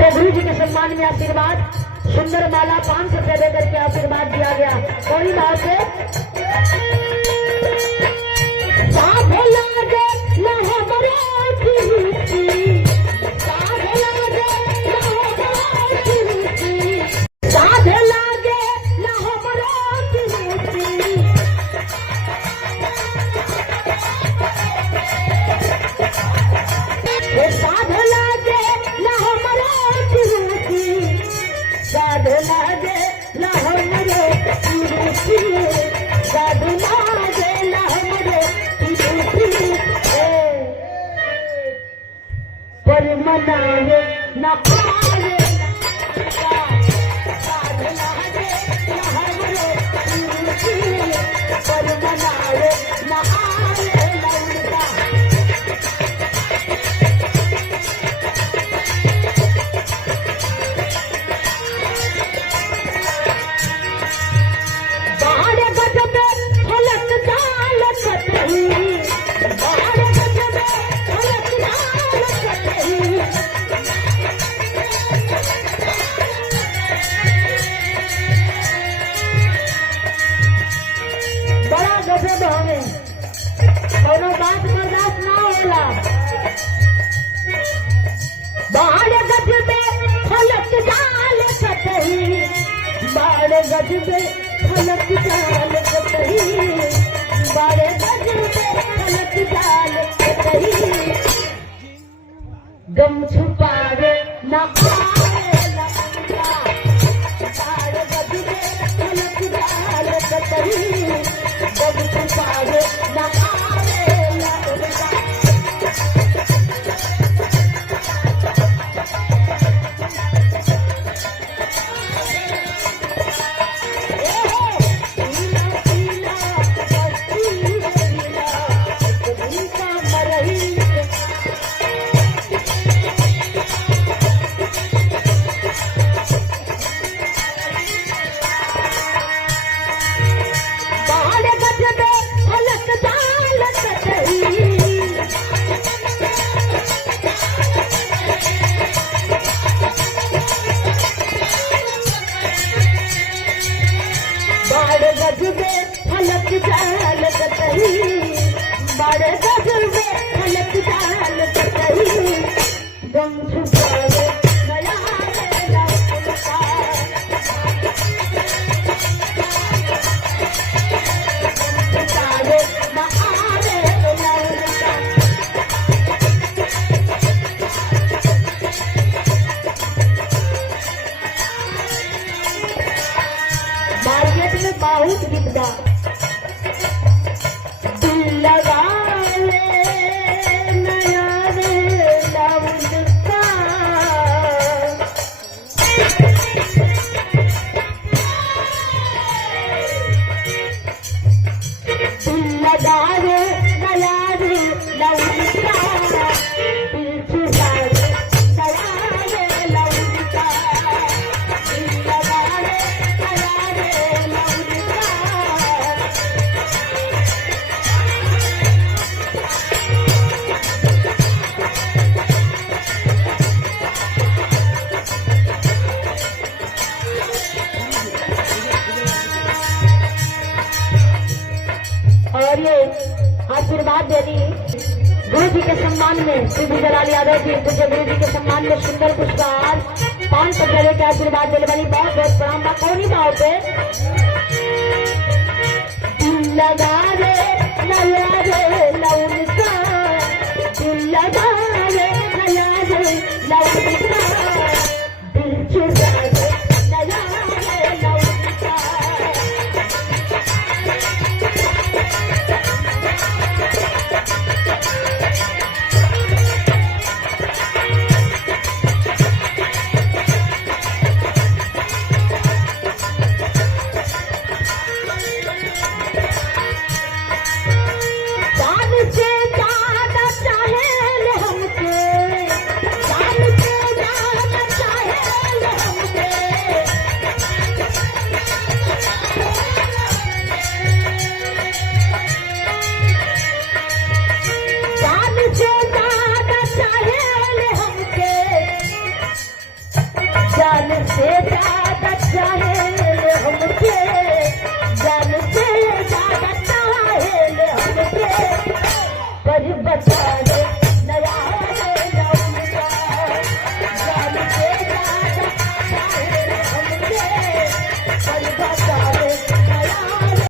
हमारे गुरु जी के सम्मान में आशीर्वाद सुंदर माला 500 रुपये देकर के आशीर्वाद दिया गया। कोई भाव से साधे लागे लहबरे की रुचि, साधे लागे लहबरे की रुचि, साधे लागे लहबरे की रुचि, साधे लागे लहबरे की रुचि, साधे लागे लहबरे की रुचि, साधे लागे लहबरे की रुचि, पर मनावे न पावे साधे लागे लहबरे की रुचि, पर मनावे न आवे लौटा। कोनो बात बर्दाश्त ना होला। बाढ़ गज में फलक जाल कतही, बाढ़ गज में फलक जाल कतही, बाढ़ गज में फलक जाल कतही, गम छुपावे न आवे लंका, बाढ़ गज में फलक जाल कतही, गम छुपावे न आवे लंका। गज में फलक जाल कतही, बड़े गज में फलक जाल कतही, गम छुपावे नया लौटा, छुपावे न आवे लौटा। मार्केट में बहुत बिकता, दिल लगा ले नया रे लौटा, दिल लगा रे नया रे लौटा, दिल छुपा रे नया रे लौटा, दिल लगा रे नया रे लौटा। और ये आशीर्वाद देनी गुरु जी के सम्मान में श्री विजयलाल यादव जी, तुझे गुरु जी के सम्मान में सुंदर पुरस्कार 500 रुपये के आशीर्वाद देने वाली बहुत बहुत प्रणाम। कौनी भाव पे दिल लगा रे नया रे लौटा, दिल लगा रे नया रे लौटा, दिल छुपा रे नया रे लौटा। जान से ज्यादा चाहे हमके, जान से से ज्यादा चाहेले हमके, जान से ज्यादा चाहेले हमके, पर बता